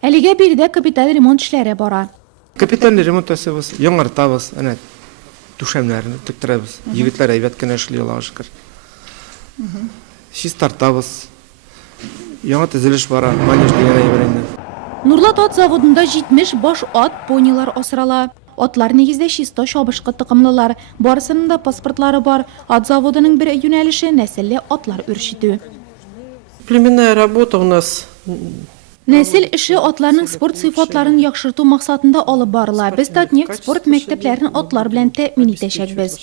Әлегә биредә капиталь ремонт эшләре бара. Капиталь ремонт ясыйбыз, яңартабыз, әнә түшәмнәрне тектерәбез. Егетләр әйбәт кенә эшли, Аллага шөкер. Чистартабыз. Яңа төзелеш бара, манеж дигән әйбер инде. Нурлат ат заводында 70 баш ат, понилар асрала. Атлар нигездә чисто чабышкы токымлылар. Барысының да паспортлары бар. Ат заводының бер юнәлеше нәселле атлар үрчетү. Племенная работа у нас. Нәсел эше атларның спорт сыйфатларын яхшырту максатында алып барыла. Без Татнефть спорт мәктәпләрен атлар белән тәэмин итәчәкбез.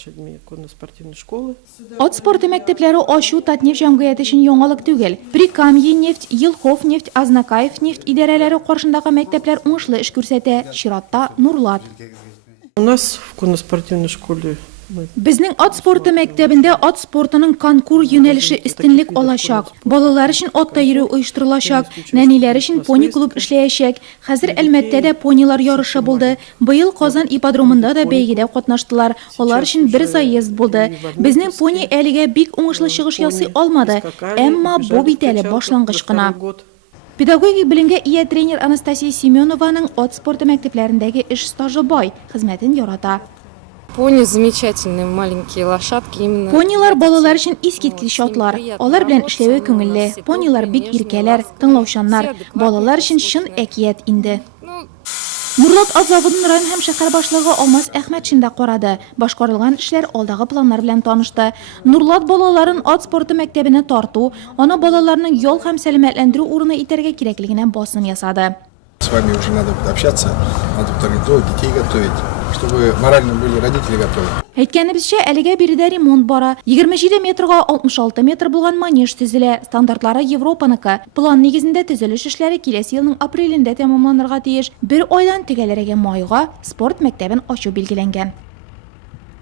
Ат спорты мәктәпләре ачу Татнефть җәмгыяте өчен яңалык түгел. Прикамье нефть, Елхов нефть, Азнакаев нефть идарәләре каршындагы мәктәпләр уңышлы эш күрсәтә. Чиратта Нурлат. У нас в конно-спортивной школе Безнең ат спорты мәктәбендә ат спортының конкур юнәлеше истинлек алачак. Балалар өчен атта йөрү оештырылачак, нәниләр өчен пони клуб эшләячәк. Хәзер Әлмәттәдә понилар ярышы булды. Быел Казан ипподромында да бәйгедә катнаштылар. Алар өчен бер заезд булды. Безнең пони әлегә бик уңышлы чыгыш ясый алмады, әмма бу бит әле башлангыч кына. Педагогик белемгә ия тренер Анастасия Семенованың ат спорты мәктәпләрендәге эш стажы бай, хезмәтен ярата. Пони замечательные маленькие лошадки именно. Понилар балалар өчен искиткеч атлар. Алар белән эшләүе күңелле. Понилар бик иркәләр, тыңлаучаннар. Балалар өчен чын әкият инде. Нурлат ат заводын район һәм шәһәр башлыгы Алмаз Әхмәтшин дә карады. Башкарылган эшләр алдагы планнар белән танышты. Нурлат балаларын ат спорты мәктәбенә тарту, аны балаларның ял һәм сәламәтләндерү урыны итәргә кирәклегенә басым ясады. С вами уже надо будет общаться, надо будет детей готовить, чтобы морально были родители готовы. Әйткәнебезчә, әлегә биредә ремонт бара. 27 метрга 66 метр булган манеж төзелә. Стандартлары Европаныкы. План нигезендә төзелеш эшләре киләсе елның апрелендә тәмамланырга тиеш. Бер айдан төгәлрәге майга спорт мәктәбен ачу билгеләнгән.